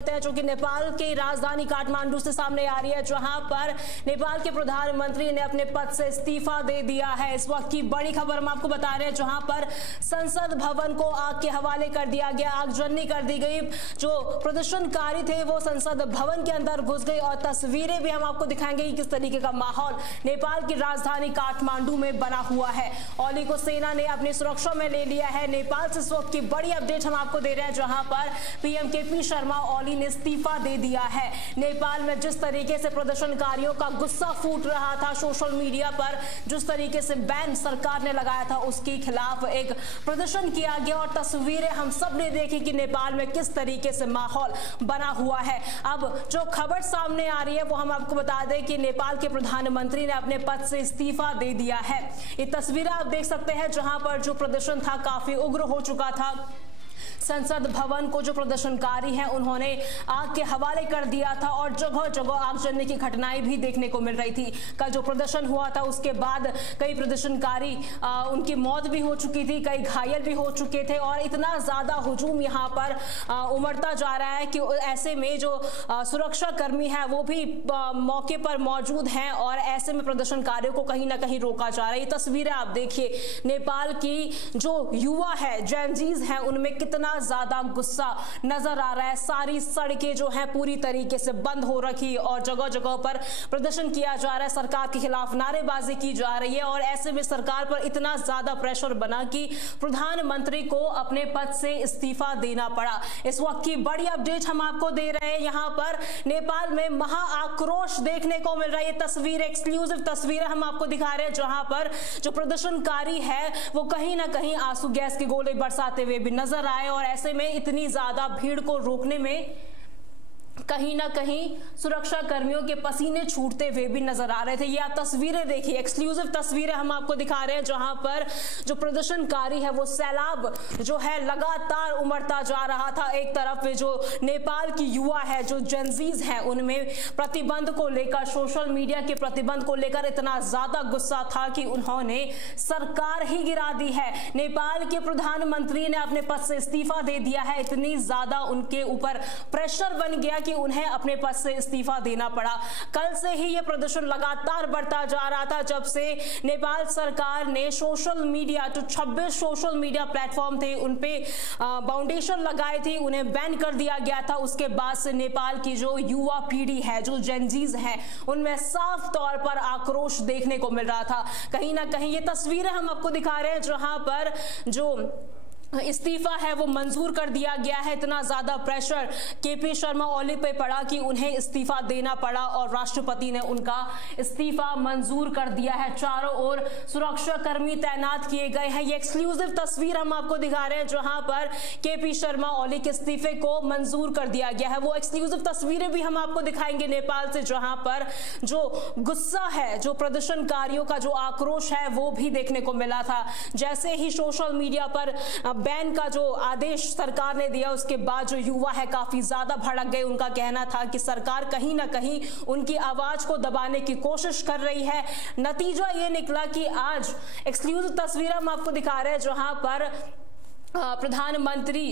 जो कि नेपाल की राजधानी काठमांडू से सामने आ रही है, जहां पर नेपाल के प्रधानमंत्री ने अपने पद से इस्तीफा दे दिया है। इस वक्त की बड़ी खबर हम आपको बता रहे हैं, जहां पर संसद भवन को आग के हवाले कर दिया गया, आगजनी कर दी गई। जो प्रदर्शनकारी थे वो संसद भवन के अंदर घुस गए और तस्वीरें भी हम आपको दिखाएंगे कि किस तरीके का माहौल नेपाल की राजधानी काठमांडू में बना हुआ है। ओली को सेना ने अपनी सुरक्षा में ले लिया है। नेपाल से इस वक्त की बड़ी अपडेट हम आपको दे रहे हैं, जहां पर पीएम केपी शर्मा ओली ने इस्तीफा दे दिया है। नेपाल में जिस तरीके से प्रदर्शनकारियों का गुस्सा फूट रहा था, सोशल मीडिया पर जिस तरीके से बैन सरकार ने लगाया था, उसके खिलाफ एक प्रदर्शन किया गया और तस्वीरें हम सब ने देखी कि नेपाल में किस तरीके से माहौल बना हुआ है। अब जो खबर सामने आ रही है वो हम आपको बता दें कि नेपाल के प्रधानमंत्री ने अपने पद से इस्तीफा दे दिया है। ये तस्वीरें आप देख सकते हैं, जहां पर जो प्रदर्शन था काफी उग्र हो चुका था। संसद भवन को जो प्रदर्शनकारी हैं उन्होंने आग के हवाले कर दिया था और जगह जगह आग जलने की घटनाएं भी देखने को मिल रही थी। कल जो प्रदर्शन हुआ था उसके बाद कई प्रदर्शनकारी उनकी मौत भी हो चुकी थी, कई घायल भी हो चुके थे और इतना ज्यादा हुजूम यहाँ पर उमड़ता जा रहा है कि ऐसे में जो सुरक्षा कर्मी है वो भी मौके पर मौजूद हैं और ऐसे में प्रदर्शनकारियों को कहीं ना कहीं रोका जा रहा है। ये तस्वीरें आप देखिए, नेपाल की जो युवा है, जेनजीज हैं, उनमें कितना ज्यादा गुस्सा नजर आ रहा है। सारी सड़कें जो हैं पूरी तरीके से बंद हो रखी और जगह जगह पर प्रदर्शन किया जा रहा है, सरकार के खिलाफ नारेबाजी की जा रही है और ऐसे में सरकार पर इतना ज्यादा प्रेशर बना कि प्रधानमंत्री को अपने पद से इस्तीफा देना पड़ा। इस वक्त की बड़ी अपडेट हम आपको दे रहे हैं। यहाँ पर नेपाल में महा आक्रोश देखने को मिल रहा है। तस्वीर, एक्सक्लूसिव तस्वीरें हम आपको दिखा रहे हैं, जहां पर जो प्रदर्शनकारी है वो कहीं ना कहीं आंसू गैस के गोले बरसाते हुए भी नजर आए और ऐसे में इतनी ज्यादा भीड़ को रोकने में कहीं ना कहीं सुरक्षा कर्मियों के पसीने छूटते हुए भी नजर आ रहे थे। ये आप तस्वीरें देखिए, एक्सक्लूसिव तस्वीरें हम आपको दिखा रहे हैं, जहां पर जो प्रदर्शनकारी है वो सैलाब जो है लगातार उमड़ता जा रहा था। एक तरफ जो नेपाल की युवा है, जो जेनजीज हैं, उनमें प्रतिबंध को लेकर, सोशल मीडिया के प्रतिबंध को लेकर इतना ज्यादा गुस्सा था कि उन्होंने सरकार ही गिरा दी है। नेपाल के प्रधानमंत्री ने अपने पद से इस्तीफा दे दिया है। इतनी ज्यादा उनके ऊपर प्रेशर बन गया कि उन्हें अपने पद से इस्तीफा देना पड़ा। कल से ही यह प्रदर्शन लगातार बढ़ता जा रहा था, जब से नेपाल सरकार ने सोशल मीडिया, जो 26 सोशल मीडिया प्लेटफॉर्म थे उन पे बाउंडेशन लगाई थी, उन्हें बैन कर दिया गया था। उसके बाद से नेपाल की जो युवा पीढ़ी है, जो जेनजीज हैं, उनमें साफ तौर पर आक्रोश देखने को मिल रहा था। कहीं ना कहीं ये तस्वीरें हम आपको दिखा रहे हैं, जहां पर जो इस्तीफा है वो मंजूर कर दिया गया है। इतना ज्यादा प्रेशर केपी शर्मा ओली पे पड़ा कि उन्हें इस्तीफा देना पड़ा और राष्ट्रपति ने उनका इस्तीफा मंजूर कर दिया है। चारों ओर सुरक्षा कर्मी तैनात किए गए हैं। ये एक्सक्लूसिव तस्वीर हम आपको दिखा रहे हैं, जहां पर केपी शर्मा ओली के इस्तीफे को मंजूर कर दिया गया है। वो एक्सक्लूसिव तस्वीरें भी हम आपको दिखाएंगे नेपाल से, जहां पर जो गुस्सा है, जो प्रदर्शनकारियों का जो आक्रोश है वो भी देखने को मिला था। जैसे ही सोशल मीडिया पर बैन का जो आदेश सरकार ने दिया, उसके बाद जो युवा है काफी ज्यादा भड़क गए। उनका कहना था कि सरकार कहीं ना कहीं उनकी आवाज को दबाने की कोशिश कर रही है। नतीजा ये निकला कि आज एक्सक्लूसिव तस्वीर हम आपको दिखा रहे हैं, जहां पर प्रधानमंत्री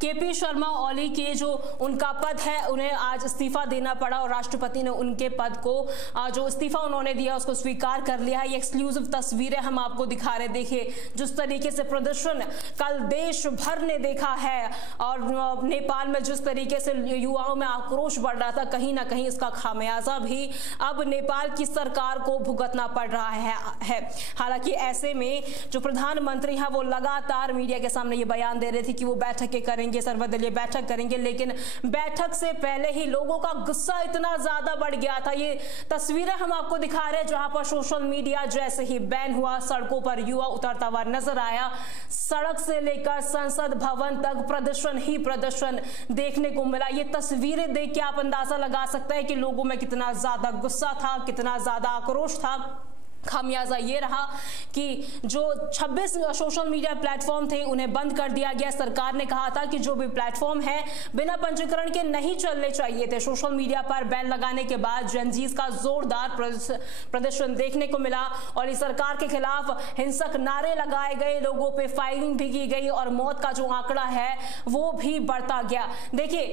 केपी शर्मा ओली के जो उनका पद है उन्हें आज इस्तीफा देना पड़ा और राष्ट्रपति ने उनके पद को जो इस्तीफा उन्होंने दिया उसको स्वीकार कर लिया है। ये एक्सक्लूसिव तस्वीरें हम आपको दिखा रहे। देखिए जिस तरीके से प्रदर्शन कल देश भर ने देखा है और नेपाल में जिस तरीके से युवाओं में आक्रोश बढ़ रहा था, कहीं ना कहीं इसका खामियाजा भी अब नेपाल की सरकार को भुगतना पड़ रहा है। हालांकि ऐसे में जो प्रधानमंत्री है वो लगातार मीडिया के सामने बयान दे रहे थे कि वो बैठकें करेंगे, सर्वदलीय बैठक करेंगे, लेकिन बैठक से पहले ही लोगों का गुस्सा इतना ज्यादा बढ़ गया था। ये तस्वीरें हम आपको दिखा रहे हैं, जहां पर सोशल मीडिया जैसे ही बैन हुआ, सड़कों पर युवा उतरता हुआ नजर आया। सड़क से लेकर संसद भवन तक प्रदर्शन ही प्रदर्शन देखने को मिला। ये तस्वीरें देख के आप अंदाजा लगा सकते हैं कि लोगों में कितना ज्यादा गुस्सा था, कितना ज्यादा आक्रोश था। खामियाजा ये रहा कि जो 26 सोशल मीडिया प्लेटफॉर्म थे उन्हें बंद कर दिया गया। सरकार ने कहा था कि जो भी प्लेटफॉर्म है बिना पंजीकरण के नहीं चलने चाहिए थे। सोशल मीडिया पर बैन लगाने के बाद जेनजीज का जोरदार प्रदर्शन देखने को मिला और इस सरकार के खिलाफ हिंसक नारे लगाए गए, लोगों पे फायरिंग भी की गई और मौत का जो आंकड़ा है वो भी बढ़ता गया। देखिए,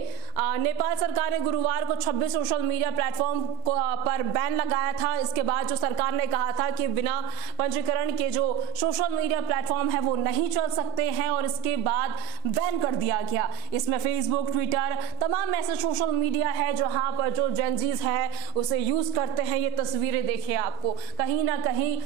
नेपाल सरकार ने गुरुवार को 26 सोशल मीडिया प्लेटफॉर्म पर बैन लगाया था। इसके बाद जो सरकार ने कहा था कि बिना पंजीकरण के जो सोशल मीडिया प्लेटफॉर्म है वो नहीं चल सकते हैं और इसके बाद बैन कर दिया गया। इसमें फेसबुक, ट्विटर, तमाम ऐसे सोशल मीडिया है जहां पर जो जेनजीज है उसे यूज करते हैं। ये तस्वीरें देखिए, आपको कहीं ना कहीं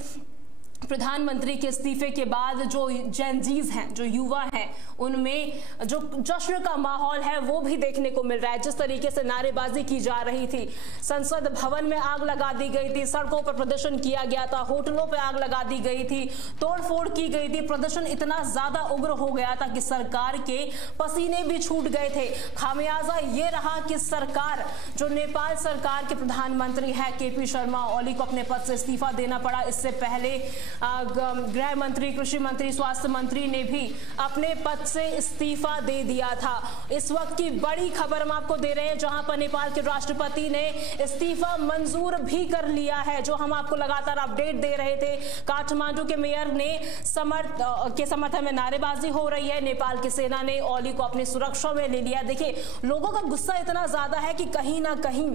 प्रधानमंत्री के इस्तीफे के बाद जो जेनजीज हैं, जो युवा हैं, उनमें जो जश्न का माहौल है वो भी देखने को मिल रहा है। जिस तरीके से नारेबाजी की जा रही थी, संसद भवन में आग लगा दी गई थी, सड़कों पर प्रदर्शन किया गया था, होटलों पर आग लगा दी गई थी, तोड़फोड़ की गई थी। प्रदर्शन इतना ज्यादा उग्र हो गया था कि सरकार के पसीने भी छूट गए थे। खामियाजा ये रहा कि सरकार, जो नेपाल सरकार के प्रधानमंत्री है केपी शर्मा ओली को अपने पद से इस्तीफा देना पड़ा। इससे पहले गृह मंत्री, कृषि मंत्री, स्वास्थ्य मंत्री ने भी अपने पद से इस्तीफा दे दिया था। इस वक्त की बड़ी खबर हम आपको दे रहे हैं जहां पर नेपाल के राष्ट्रपति ने इस्तीफा मंजूर भी कर लिया है, जो हम आपको लगातार अपडेट दे रहे थे। काठमांडू के मेयर ने समर्थन में नारेबाजी हो रही है। नेपाल की सेना ने ओली को अपनी सुरक्षा में ले लिया। देखिए, लोगों का गुस्सा इतना ज्यादा है कि कहीं ना कहीं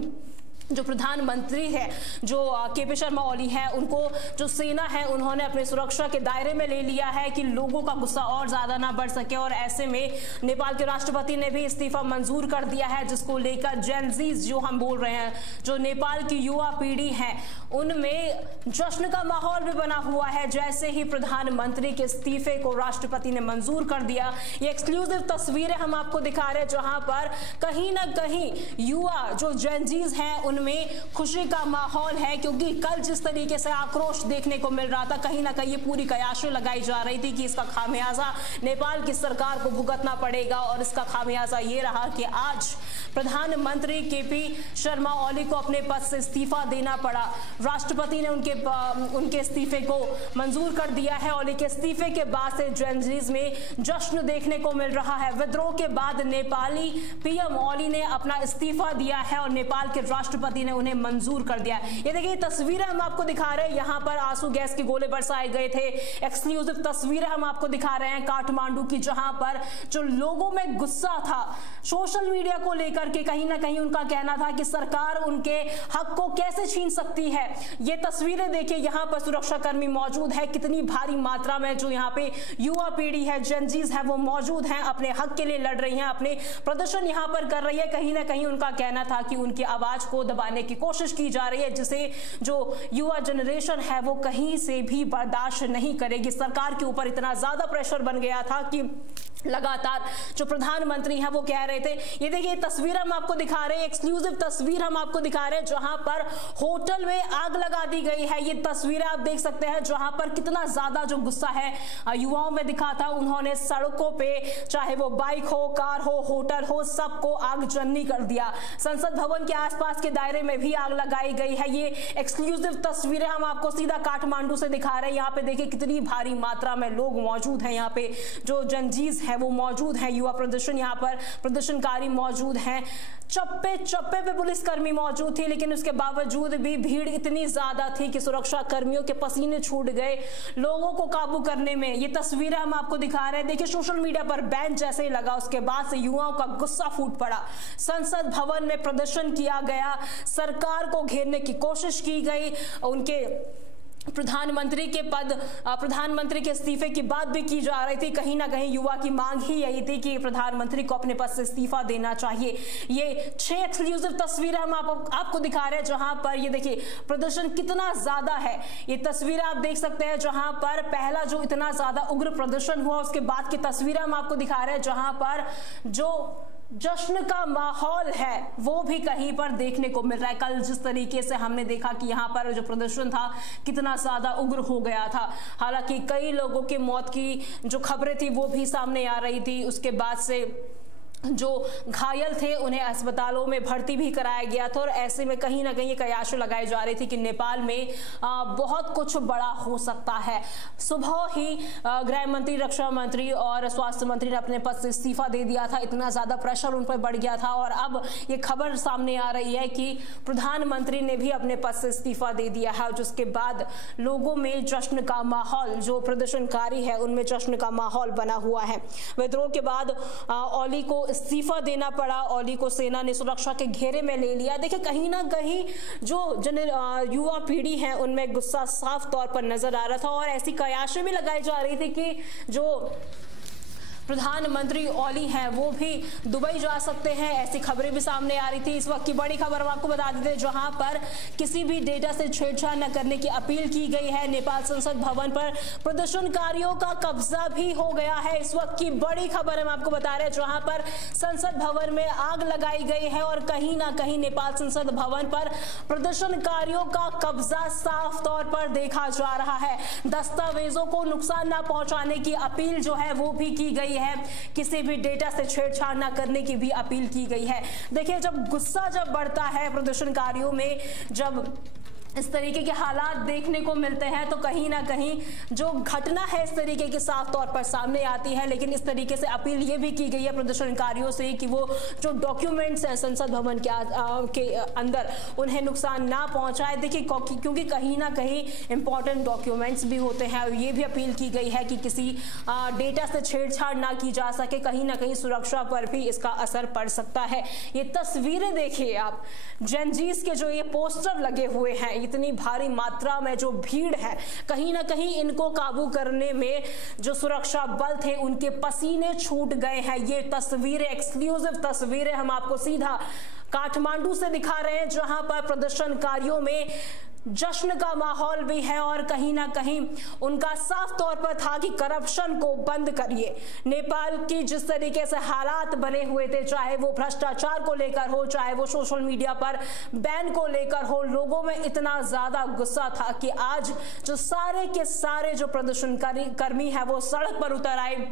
जो प्रधानमंत्री है, जो केपी शर्मा ओली है, उनको जो सेना है उन्होंने अपने सुरक्षा के दायरे में ले लिया है कि लोगों का गुस्सा और ज्यादा ना बढ़ सके। और ऐसे में नेपाल के राष्ट्रपति ने भी इस्तीफा मंजूर कर दिया है, जिसको लेकर जेनजीज जो हम बोल रहे हैं, जो नेपाल की युवा पीढ़ी है, उनमें जश्न का माहौल भी बना हुआ है। जैसे ही प्रधानमंत्री के इस्तीफे को राष्ट्रपति ने मंजूर कर दिया, ये एक्सक्लूसिव तस्वीरें हम आपको दिखा रहे हैं जहां पर कहीं ना कहीं युवा जो जेनजीज हैं उनमें खुशी का माहौल है। क्योंकि कल जिस तरीके से आक्रोश देखने को मिल रहा था, कहीं ना कहीं पूरी कयाशें लगाई जा रही थी कि इसका खामियाजा नेपाल की सरकार को भुगतना पड़ेगा। और इसका खामियाजा ये रहा कि आज प्रधानमंत्री केपी शर्मा ओली को अपने पद से इस्तीफा देना पड़ा। राष्ट्रपति ने उनके इस्तीफे को मंजूर कर दिया है। ओली के इस्तीफे के बाद से जेनजीज में जश्न देखने को मिल रहा है। विद्रोह के बाद नेपाली पीएम ओली ने अपना इस्तीफा दिया है और नेपाल के राष्ट्रपति ने उन्हें मंजूर कर दिया। ये देखिए, तस्वीरें हम आपको दिखा रहे हैं, यहाँ पर आंसू गैस के गोले बरसाए गए थे। एक्सक्लूसिव तस्वीरें हम आपको दिखा रहे हैं काठमांडू की, जहां पर जो लोगों में गुस्सा था सोशल मीडिया को लेकर के, कहीं ना कहीं उनका कहना था कि सरकार उनके हक को कैसे छीन सकती है। ये तस्वीरें देखिए, यहाँ पर सुरक्षाकर्मी मौजूद है, कितनी भारी मात्रा में जो यहाँ पे युवा पीढ़ी है, जेनजीज है, वो मौजूद हैं, अपने हक के लिए लड़ रही हैं, अपने प्रदर्शन यहाँ पर कर रही है। कहीं ना कहीं उनका कहना था कि उनकी आवाज को दबाने की कोशिश की जा रही है, जिसे जो युवा जनरेशन है वो कहीं से भी बर्दाश्त नहीं करेगी। सरकार के ऊपर इतना ज्यादा प्रेशर बन गया था कि लगातार जो प्रधानमंत्री हैं वो कह रहे थे। ये देखिए, तस्वीर हम आपको दिखा रहे हैं, एक्सक्लूसिव तस्वीर हम आपको दिखा रहे हैं जहां पर होटल में आग लगा दी गई है। ये तस्वीरें आप देख सकते हैं जहां पर कितना ज्यादा जो गुस्सा है युवाओं में दिखा था। उन्होंने सड़कों पे, चाहे वो बाइक हो, कार हो, होटल हो, सबको आगजनी कर दिया। संसद भवन के आसपास के दायरे में भी आग लगाई गई है। ये एक्सक्लूसिव तस्वीरें हम आपको सीधा काठमांडू से दिखा रहे हैं। यहाँ पे देखिए कितनी भारी मात्रा में लोग मौजूद हैं, यहाँ पे जो जेनजीज है वो मौजूद है, युवा प्रदर्शन यहाँ पर प्रदर्शनकारी मौजूद हैं। चप्पे चप्पे पे पुलिसकर्मी मौजूद थी, लेकिन उसके बावजूद भी भीड़ इतनी ज्यादा थी कि सुरक्षा कर्मियों के पसीने छूट गए लोगों को काबू करने में। ये तस्वीरें हम आपको दिखा रहे हैं। देखिए, सोशल मीडिया पर बैन जैसे ही लगा, उसके बाद से युवाओं का गुस्सा फूट पड़ा। संसद भवन में प्रदर्शन किया गया, सरकार को घेरने की कोशिश की गई, उनके प्रधानमंत्री के इस्तीफे की बात भी की जा रही थी। कहीं ना कहीं युवा की मांग ही यही थी कि प्रधानमंत्री को अपने पद से इस्तीफा देना चाहिए। ये 6 एक्सक्लूसिव तस्वीरें हम आपको दिखा रहे हैं जहां पर ये देखिए प्रदर्शन कितना ज्यादा है। ये तस्वीरें आप देख सकते हैं जहां पर पहला जो इतना ज्यादा उग्र प्रदर्शन हुआ, उसके बाद की तस्वीरें हम आपको दिखा रहे हैं जहां पर जो जश्न का माहौल है वो भी कहीं पर देखने को मिल रहा है। कल जिस तरीके से हमने देखा कि यहाँ पर जो प्रदर्शन था कितना ज्यादा उग्र हो गया था, हालांकि कई लोगों की मौत की जो खबरें थी वो भी सामने आ रही थी। उसके बाद से जो घायल थे उन्हें अस्पतालों में भर्ती भी कराया गया था और ऐसे में कहीं ना कहीं ये कयास लगाई जा रही थी कि नेपाल में बहुत कुछ बड़ा हो सकता है। सुबह ही गृह मंत्री, रक्षा मंत्री और स्वास्थ्य मंत्री ने अपने पद से इस्तीफा दे दिया था। इतना ज्यादा प्रेशर उन पर बढ़ गया था और अब ये खबर सामने आ रही है कि प्रधानमंत्री ने भी अपने पद से इस्तीफा दे दिया है, जिसके बाद लोगों में जश्न का माहौल, जो प्रदर्शनकारी है उनमें जश्न का माहौल बना हुआ है। विद्रोह के बाद ओली को इस्तीफा देना पड़ा। ओली को सेना ने सुरक्षा के घेरे में ले लिया। देखिए, कहीं ना कहीं जो युवा पीढ़ी है उनमें गुस्सा साफ तौर पर नजर आ रहा था और ऐसी कयासें भी लगाई जा रही थी कि जो प्रधानमंत्री ओली हैं वो भी दुबई जा सकते हैं। ऐसी खबरें भी सामने आ रही थी। इस वक्त की बड़ी खबर हम आपको बता देते हैं, जहां पर किसी भी डेटा से छेड़छाड़ न करने की अपील की गई है। नेपाल संसद भवन पर प्रदर्शनकारियों का कब्जा भी हो गया है। इस वक्त की बड़ी खबर हम आपको बता रहे हैं, जहां पर संसद भवन में आग लगाई गई है और कहीं ना कहीं नेपाल संसद भवन पर प्रदर्शनकारियों का कब्जा साफ तौर पर देखा जा रहा है। दस्तावेजों को नुकसान न पहुंचाने की अपील जो है वो भी की गई है। किसी भी डेटा से छेड़छाड़ न करने की भी अपील की गई है। देखिए, जब गुस्सा बढ़ता है प्रदर्शनकारियों में, जब इस तरीके के हालात देखने को मिलते हैं तो कहीं ना कहीं जो घटना है इस तरीके की साफ तौर पर सामने आती है। लेकिन इस तरीके से अपील ये भी की गई है प्रदर्शनकारियों से कि वो जो डॉक्यूमेंट्स हैं संसद भवन के अंदर उन्हें नुकसान ना पहुंचाए। देखिए, क्योंकि कहीं ना कहीं इंपॉर्टेंट डॉक्यूमेंट्स भी होते हैं और ये भी अपील की गई है कि किसी डेटा से छेड़छाड़ ना की जा सके। कहीं ना कहीं सुरक्षा पर भी इसका असर पड़ सकता है। ये तस्वीरें देखिए आप, जेनजीज के जो ये पोस्टर लगे हुए हैं, इतनी भारी मात्रा में जो भीड़ है, कहीं ना कहीं इनको काबू करने में जो सुरक्षा बल थे उनके पसीने छूट गए हैं। ये तस्वीरें, एक्सक्लूसिव तस्वीरें हम आपको सीधा काठमांडू से दिखा रहे हैं, जहां पर प्रदर्शनकारियों में जश्न का माहौल भी है और कहीं ना कहीं उनका साफ तौर पर था कि करप्शन को बंद करिए। नेपाल की जिस तरीके से हालात बने हुए थे, चाहे वो भ्रष्टाचार को लेकर हो, चाहे वो सोशल मीडिया पर बैन को लेकर हो, लोगों में इतना ज्यादा गुस्सा था कि आज जो सारे के सारे जो प्रदर्शनकारी कर्मी है वो सड़क पर उतर आए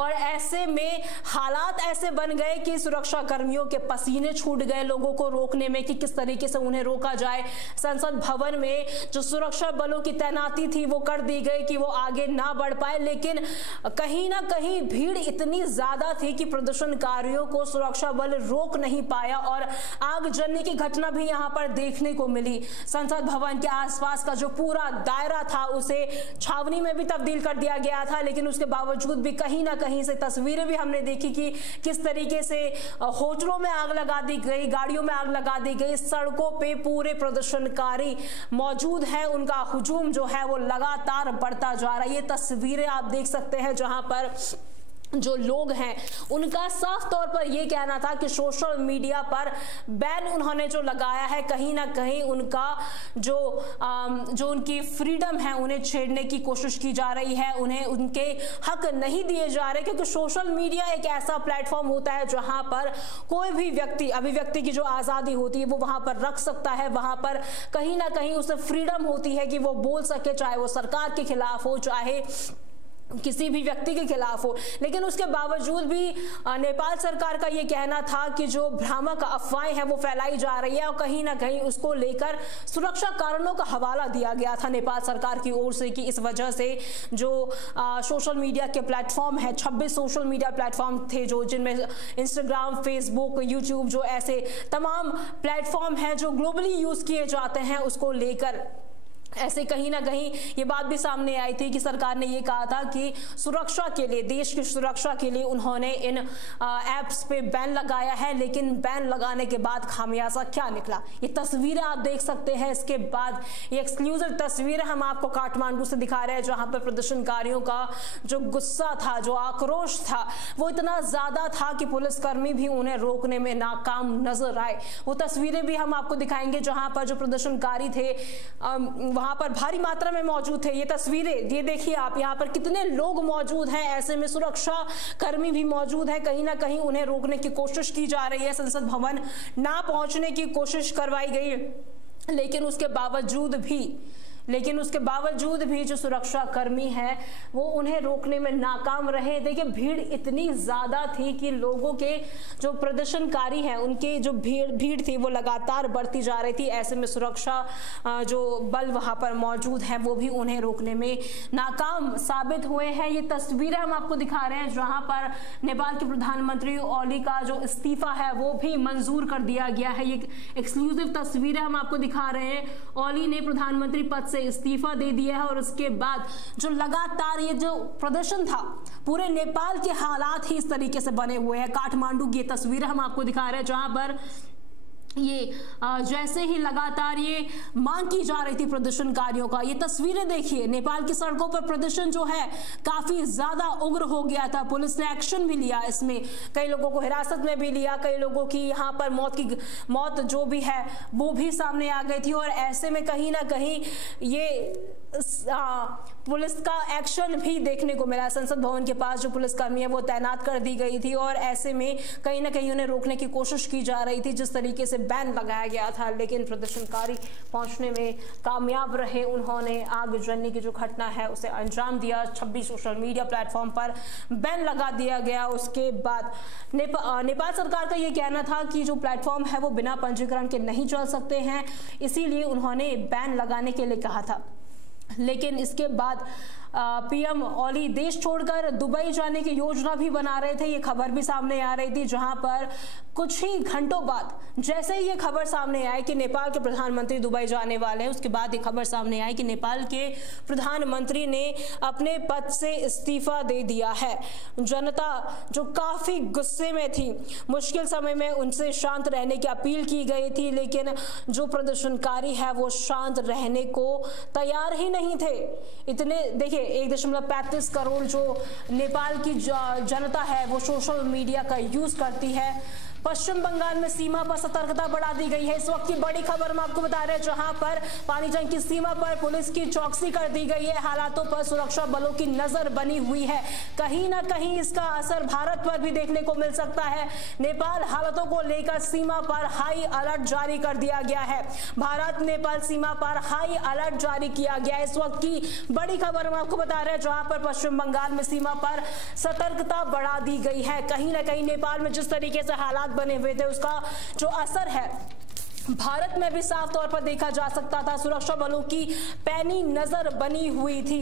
और ऐसे में हालात ऐसे बन गए कि सुरक्षा कर्मियों के पसीने छूट गए लोगों को रोकने में कि किस तरीके से उन्हें रोका जाए। संसद भवन में जो सुरक्षा बलों की तैनाती थी वो कर दी गई कि वो आगे ना बढ़ पाए, लेकिन कहीं ना कहीं भीड़ इतनी ज्यादा थी कि प्रदर्शनकारियों को सुरक्षा बल रोक नहीं पाया और आग जलने की घटना भी यहाँ पर देखने को मिली। संसद भवन के आसपास का जो पूरा दायरा था उसे छावनी में भी तब्दील कर दिया गया था, लेकिन उसके बावजूद भी कहीं ना कहीं से तस्वीरें भी हमने देखी कि किस तरीके से होटलों में आग लगा दी गई, गाड़ियों में आग लगा दी गई, सड़कों पे पूरे प्रदर्शनकारी मौजूद हैं, उनका हुजूम जो है वो लगातार बढ़ता जा रहा है। ये तस्वीरें आप देख सकते हैं जहां पर जो लोग हैं उनका साफ तौर पर यह कहना था कि सोशल मीडिया पर बैन उन्होंने जो लगाया है, कहीं ना कहीं उनका जो उनकी फ्रीडम है उन्हें छेड़ने की कोशिश की जा रही है, उन्हें उनके हक नहीं दिए जा रहे, क्योंकि सोशल मीडिया एक ऐसा प्लेटफॉर्म होता है जहां पर कोई भी व्यक्ति, अभिव्यक्ति की जो आज़ादी होती है वो वहां पर रख सकता है, वहां पर कहीं ना कहीं उसे फ्रीडम होती है कि वो बोल सके, चाहे वो सरकार के खिलाफ हो, चाहे किसी भी व्यक्ति के खिलाफ हो। लेकिन उसके बावजूद भी नेपाल सरकार का ये कहना था कि जो भ्रामक अफवाहें हैं वो फैलाई जा रही है और कहीं ना कहीं उसको लेकर सुरक्षा कारणों का हवाला दिया गया था नेपाल सरकार की ओर से कि इस वजह से जो सोशल मीडिया के प्लेटफॉर्म है, 26 सोशल मीडिया प्लेटफॉर्म थे जो, जिनमें इंस्टाग्राम, फेसबुक, यूट्यूब, जो ऐसे तमाम प्लेटफॉर्म हैं जो ग्लोबली यूज किए जाते हैं, उसको लेकर ऐसे कहीं ना कहीं ये बात भी सामने आई थी कि सरकार ने ये कहा था कि सुरक्षा के लिए, देश की सुरक्षा के लिए उन्होंने इन ऐप्स पे बैन लगाया है, लेकिन बैन लगाने के बाद खामियाजा क्या निकला ये तस्वीरें आप देख सकते हैं। इसके बाद ये एक्सक्लूसिव तस्वीरें हम आपको काठमांडू से दिखा रहे हैं जहां पर प्रदर्शनकारियों का जो गुस्सा था, जो आक्रोश था, वो इतना ज्यादा था कि पुलिसकर्मी भी उन्हें रोकने में नाकाम नजर आए। वो तस्वीरें भी हम आपको दिखाएंगे जहां पर जो प्रदर्शनकारी थे वहां पर भारी मात्रा में मौजूद थे। ये तस्वीरें ये देखिए आप, यहाँ पर कितने लोग मौजूद हैं, ऐसे में सुरक्षा कर्मी भी मौजूद है, कहीं ना कहीं उन्हें रोकने की कोशिश की जा रही है, संसद भवन ना पहुंचने की कोशिश करवाई गई, लेकिन उसके बावजूद भी लेकिन उसके बावजूद भी जो सुरक्षा कर्मी हैं वो उन्हें रोकने में नाकाम रहे। देखिए भीड़ इतनी ज़्यादा थी कि लोगों के जो प्रदर्शनकारी हैं उनके जो भीड़ थी वो लगातार बढ़ती जा रही थी। ऐसे में सुरक्षा जो बल वहाँ पर मौजूद हैं वो भी उन्हें रोकने में नाकाम साबित हुए हैं। ये तस्वीरें हम आपको दिखा रहे हैं जहाँ पर नेपाल के प्रधानमंत्री ओली का जो इस्तीफा है वो भी मंजूर कर दिया गया है। ये एक्सक्लूसिव तस्वीरें हम आपको दिखा रहे हैं। ओली ने प्रधानमंत्री पद से इस्तीफा दे दिया है और उसके बाद जो लगातार ये जो प्रदर्शन था, पूरे नेपाल के हालात ही इस तरीके से बने हुए हैं। काठमांडू की तस्वीरें हम आपको दिखा रहे हैं जहां पर ये जैसे ही लगातार ये मांग की जा रही थी प्रदर्शनकारियों का, ये तस्वीरें देखिए, नेपाल की सड़कों पर प्रदर्शन जो है काफी ज्यादा उग्र हो गया था। पुलिस ने एक्शन भी लिया, इसमें कई लोगों को हिरासत में भी लिया, कई लोगों की यहाँ पर मौत जो भी है वो भी सामने आ गई थी। और ऐसे में कहीं ना कहीं ये पुलिस का एक्शन भी देखने को मिला। संसद भवन के पास जो पुलिसकर्मी है वो तैनात कर दी गई थी और ऐसे में कहीं ना कहीं उन्हें रोकने की कोशिश की जा रही थी। जिस तरीके से बैन लगाया गया था, लेकिन प्रदर्शनकारी पहुंचने में कामयाब रहे। उन्होंने आगजनी की जो घटना है उसे अंजाम दिया। 26 सोशल मीडिया प्लेटफॉर्म पर बैन लगा दिया गया। उसके बाद नेपाल सरकार का ये कहना था कि जो प्लेटफॉर्म है वो बिना पंजीकरण के नहीं चल सकते हैं, इसीलिए उन्होंने बैन लगाने के लिए कहा था। लेकिन इसके बाद पीएम ओली देश छोड़कर दुबई जाने की योजना भी बना रहे थे। ये खबर भी सामने आ रही थी, जहां पर कुछ ही घंटों बाद जैसे ही ये खबर सामने आई कि नेपाल के प्रधानमंत्री दुबई जाने वाले हैं, उसके बाद ये खबर सामने आई कि नेपाल के प्रधानमंत्री ने अपने पद से इस्तीफा दे दिया है। जनता जो काफी गुस्से में थी, मुश्किल समय में उनसे शांत रहने की अपील की गई थी, लेकिन जो प्रदर्शनकारी है वो शांत रहने को तैयार ही नहीं थे। इतने देखिए 1.35 करोड़ जो नेपाल की जनता है वो सोशल मीडिया का यूज करती है। पश्चिम बंगाल में सीमा पर सतर्कता बढ़ा दी गई है। इस वक्त की बड़ी खबर हम आपको बता रहे हैं, जहां पर पानीजंग की सीमा पर पुलिस की चौकसी कर दी गई है। हालातों पर सुरक्षा बलों की नजर बनी हुई है। कहीं ना कहीं इसका असर भारत पर भी देखने को मिल सकता है। नेपाल हालातों को लेकर सीमा पर हाई अलर्ट जारी कर दिया गया है। भारत नेपाल सीमा पर हाई अलर्ट जारी किया गया है। इस वक्त की बड़ी खबर हम आपको बता रहे हैं, जहां पर पश्चिम बंगाल में सीमा पर सतर्कता बढ़ा दी गई है। कहीं ना कहीं नेपाल में जिस तरीके से हालात बने हुए थे उसका जो असर है भारत में भी साफ तौर पर देखा जा सकता था। सुरक्षा बलों की पैनी नजर बनी हुई थी।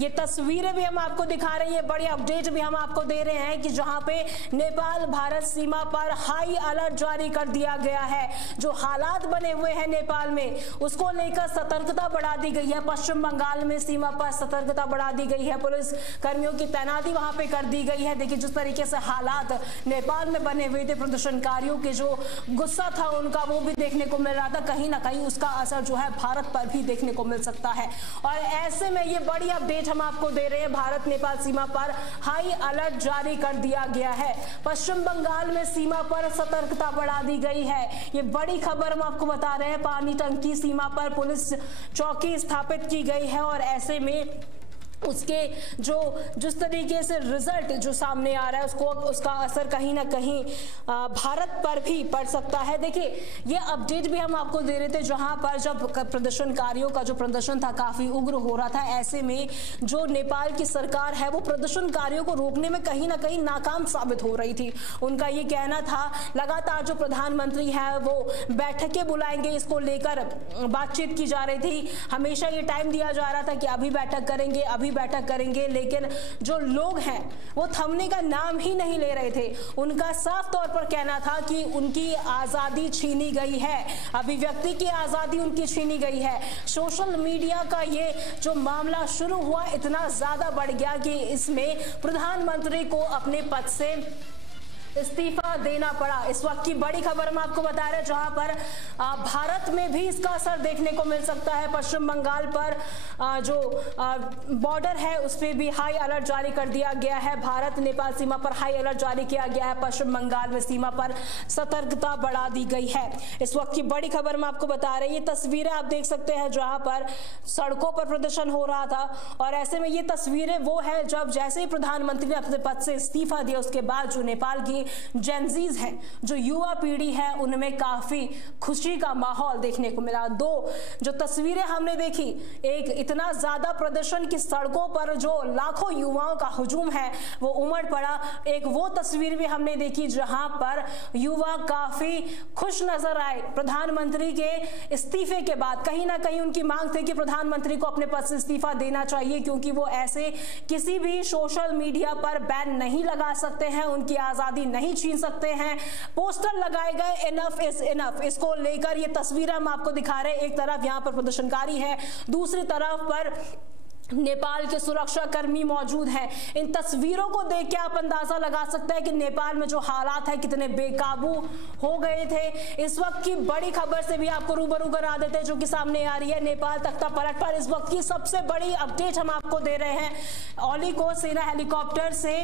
ये तस्वीरें भी हम आपको दिखा रहे हैं, बड़ी अपडेट भी हम आपको दे रहे हैं कि जहां पे नेपाल भारत सीमा पर हाई अलर्ट जारी कर दिया गया है। जो हालात बने हुए हैं नेपाल में उसको लेकर सतर्कता बढ़ा दी गई है। पश्चिम बंगाल में सीमा पर सतर्कता बढ़ा दी गई है, पुलिस कर्मियों की तैनाती वहां पे कर दी गई है। देखिए जिस तरीके से हालात नेपाल में बने हुए थे, प्रदर्शनकारियों के जो गुस्सा था उनका वो भी देखने को मिल रहा था। कहीं ना कहीं उसका असर जो है भारत पर भी देखने को मिल सकता है। और ऐसे में ये बड़ी अपडेट हम आपको दे रहे हैं, भारत नेपाल सीमा पर हाई अलर्ट जारी कर दिया गया है। पश्चिम बंगाल में सीमा पर सतर्कता बढ़ा दी गई है। ये बड़ी खबर हम आपको बता रहे हैं। पानीटंकी की सीमा पर पुलिस चौकी स्थापित की गई है और ऐसे में उसके जो जिस तरीके से रिजल्ट जो सामने आ रहा है उसको उसका असर कहीं ना कहीं भारत पर भी पड़ सकता है। देखिए ये अपडेट भी हम आपको दे रहे थे, जहां पर जब प्रदर्शनकारियों का जो प्रदर्शन था काफी उग्र हो रहा था, ऐसे में जो नेपाल की सरकार है वो प्रदर्शनकारियों को रोकने में कहीं ना कहीं नाकाम साबित हो रही थी। उनका ये कहना था लगातार जो प्रधानमंत्री है वो बैठकें बुलाएंगे, इसको लेकर बातचीत की जा रही थी। हमेशा ये टाइम दिया जा रहा था कि अभी बैठक करेंगे, अभी बैठक करेंगे, लेकिन जो लोग हैं वो थमने का नाम ही नहीं ले रहे थे। उनका साफ तौर पर कहना था कि उनकी आजादी छीनी गई है, अभिव्यक्ति की आजादी उनकी छीनी गई है। सोशल मीडिया का ये जो मामला शुरू हुआ इतना ज्यादा बढ़ गया कि इसमें प्रधानमंत्री को अपने पद से इस्तीफा देना पड़ा। इस वक्त की बड़ी खबर हम आपको बता रहे हैं, जहां पर भारत में भी इसका असर देखने को मिल सकता है। पश्चिम बंगाल पर जो बॉर्डर है उस पर भी हाई अलर्ट जारी कर दिया गया है। भारत नेपाल सीमा पर हाई अलर्ट जारी किया गया है। पश्चिम बंगाल में सीमा पर सतर्कता बढ़ा दी गई है। इस वक्त की बड़ी खबर हम आपको बता रहे हैं। ये तस्वीरें आप देख सकते हैं जहां पर सड़कों पर प्रदर्शन हो रहा था और ऐसे में ये तस्वीरें वो है जब जैसे ही प्रधानमंत्री ने अपने पद से इस्तीफा दिया उसके बाद जो नेपाल की हालांकि जेनजीज हैं, जो युवा पीढ़ी है, उनमें काफी खुशी का माहौल देखने को मिला। दो जो तस्वीरें हमने देखी, एक इतना ज्यादा प्रदर्शन की सड़कों पर जो लाखों युवाओं का हुजूम है वो उमड़ पड़ा, एक वो तस्वीर भी हमने देखी जहां पर युवा काफी खुश नजर आए प्रधानमंत्री के इस्तीफे के बाद। कहीं ना कहीं उनकी मांग थी कि प्रधानमंत्री को अपने पद से इस्तीफा देना चाहिए, क्योंकि वो ऐसे किसी भी सोशल मीडिया पर बैन नहीं लगा सकते हैं, उनकी आजादी नहीं छीन सकते हैं। पोस्टर लगाए गए इनफ इज इनफ, इसको लेकर ये तस्वीर हम आपको दिखा रहे हैं। एक तरफ यहाँ पर प्रदर्शनकारी है, दूसरी तरफ पर नेपाल के सुरक्षा कर्मी मौजूद हैं। इन तस्वीरों को देख के आप अंदाजा लगा सकते हैं कि नेपाल में जो हालात है कितने बेकाबू हो गए थे। इस वक्त की बड़ी खबर से भी आपको रूबरू करा देते हैं जो कि सामने आ रही है। नेपाल तख्ता पलट पर इस वक्त की सबसे बड़ी अपडेट हम आपको दे रहे हैं। ओली को सेना हेलीकॉप्टर से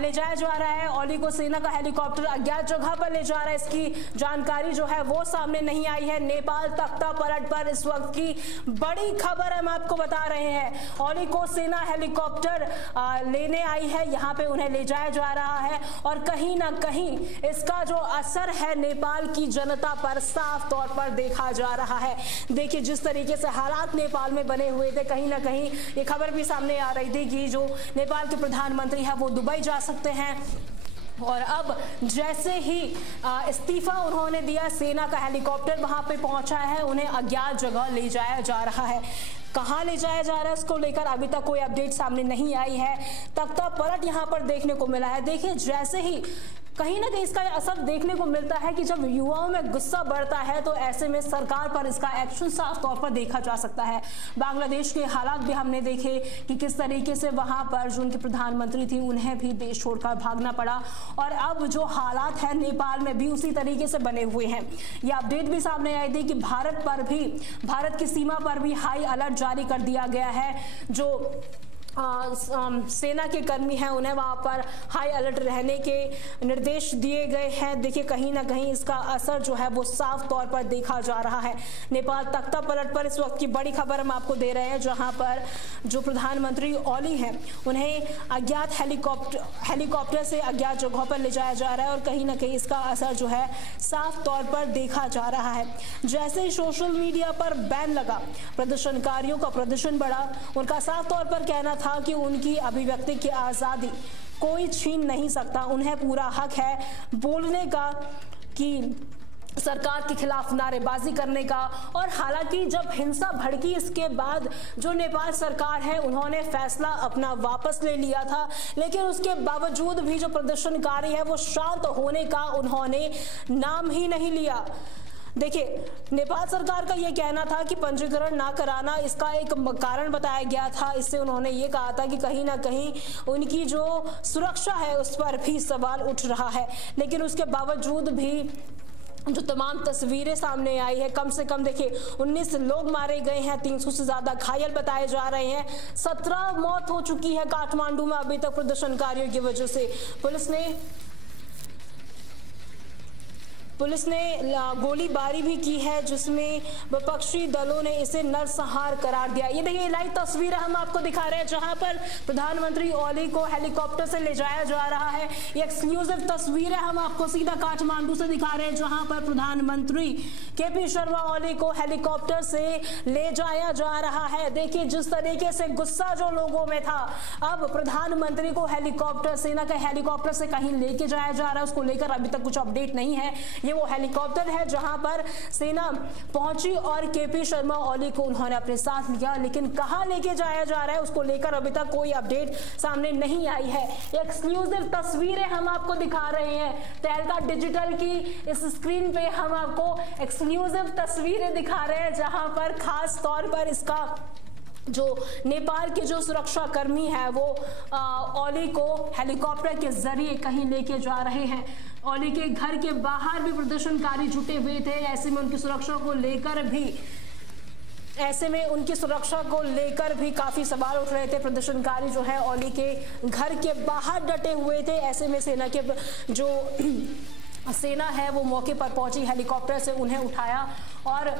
ले जाया जा रहा है। ओली को सेना का हेलीकॉप्टर अज्ञात जगह पर ले जा रहा है, इसकी जानकारी जो है वो सामने नहीं आई है। नेपाल तख्ता पलट पर इस वक्त की बड़ी खबर हम आपको बता रहे हैं। ओली को सेना हेलीकॉप्टर लेने आई है, यहाँ पे उन्हें ले जाया जा रहा है और कहीं ना कहीं इसका जो असर है नेपाल की जनता पर साफ तौर पर देखा जा रहा है। देखिए जिस तरीके से हालात नेपाल में बने हुए थे, कहीं ना कहीं ये खबर भी सामने आ रही थी कि जो नेपाल के प्रधानमंत्री है वो दुबई जा सकते हैं। और अब जैसे ही इस्तीफा उन्होंने दिया, सेना का हेलीकॉप्टर वहां पे पहुंचा है, उन्हें अज्ञात जगह ले जाया जा रहा है। कहां ले जाया जा रहा है उसको लेकर अभी तक कोई अपडेट सामने नहीं आई है। तख्ता पलट यहां पर देखने को मिला है। देखिए जैसे ही कहीं ना कहीं इसका असर देखने को मिलता है कि जब युवाओं में गुस्सा बढ़ता है तो ऐसे में सरकार पर इसका एक्शन साफ तौर पर देखा जा सकता है। बांग्लादेश के हालात भी हमने देखे कि किस तरीके से वहां पर जो उनकी प्रधानमंत्री थी उन्हें भी देश छोड़कर भागना पड़ा, और अब जो हालात है नेपाल में भी उसी तरीके से बने हुए हैं। ये अपडेट भी सामने आई थी कि भारत की सीमा पर भी हाई अलर्ट जारी कर दिया गया है। जो सेना के कर्मी हैं उन्हें वहां पर हाई अलर्ट रहने के निर्देश दिए गए हैं। देखिए कहीं ना कहीं इसका असर जो है वो साफ तौर पर देखा जा रहा है। नेपाल तख्ता पलट पर इस वक्त की बड़ी खबर हम आपको दे रहे हैं, जहां पर जो प्रधानमंत्री ओली हैं उन्हें अज्ञात हेलीकॉप्टर से अज्ञात जगहों पर ले जाया जा रहा है और कहीं ना कहीं इसका असर जो है साफ तौर पर देखा जा रहा है। जैसे ही सोशल मीडिया पर बैन लगा, प्रदर्शनकारियों का प्रदर्शन बढ़ा। उनका साफ तौर पर कहना था कि उनकी अभिव्यक्ति की आजादी कोई छीन नहीं सकता, उन्हें पूरा हक है बोलने का, कि सरकार के खिलाफ नारेबाजी करने का। और हालांकि जब हिंसा भड़की इसके बाद जो नेपाल सरकार है उन्होंने फैसला अपना वापस ले लिया था, लेकिन उसके बावजूद भी जो प्रदर्शनकारी है वो शांत होने का उन्होंने नाम ही नहीं लिया। देखिए नेपाल सरकार का यह कहना था कि पंजीकरण ना कराना इसका एक कारण बताया गया था। इससे उन्होंने ये कहा था कि कहीं ना कहीं उनकी जो सुरक्षा है उस पर भी सवाल उठ रहा है, लेकिन उसके बावजूद भी जो तमाम तस्वीरें सामने आई है, कम से कम देखिए 19 लोग मारे गए हैं, 300 से ज्यादा घायल बताए जा रहे हैं, 17 मौत हो चुकी है काठमांडू में अभी तक प्रदर्शनकारियों की वजह से। पुलिस ने गोलीबारी भी की है, जिसमें विपक्षी दलों ने इसे नरसंहार करार दिया। ये देखिए लाइव तस्वीरें हम आपको दिखा रहे हैं जहां पर प्रधानमंत्री ओली को हेलीकॉप्टर से ले जाया जा रहा है। ये एक्सक्लूसिव तस्वीरें हम आपको सीधा काठमांडू से दिखा रहे हैं, जहां पर प्रधानमंत्री केपी शर्मा ओली को हेलीकॉप्टर से ले जाया जा रहा है। देखिए जिस तरीके से गुस्सा जो लोगों में था, अब प्रधानमंत्री को हेलीकॉप्टर, सेना के हेलीकॉप्टर से कहीं लेके जाया जा रहा है, उसको लेकर अभी तक कुछ अपडेट नहीं है। ये वो हेलीकॉप्टर है जहां पर सेना पहुंची और केपी शर्मा ओली को उन्होंने अपने साथ लिया, लेकिन कहां लेके जाया जा रहा है उसको लेकर अभी तक कोई अपडेट सामने नहीं आई है। एक्सक्लूसिव तस्वीरें हम आपको दिखा रहे हैं, तहलका डिजिटल की इस स्क्रीन पे हम आपको एक्सक्लूसिव तस्वीरें दिखा रहे हैं, जहां पर खास तौर पर इसका जो नेपाल के जो सुरक्षा कर्मी है वो ओली को हेलीकॉप्टर के जरिए कहीं लेके जा रहे हैं। ओली के घर के बाहर भी प्रदर्शनकारी जुटे हुए थे, ऐसे में उनकी सुरक्षा को लेकर भी काफी सवाल उठ रहे थे। प्रदर्शनकारी जो है ओली के घर के बाहर डटे हुए थे, ऐसे में सेना है वो मौके पर पहुंची, हेलीकॉप्टर से उन्हें उठाया और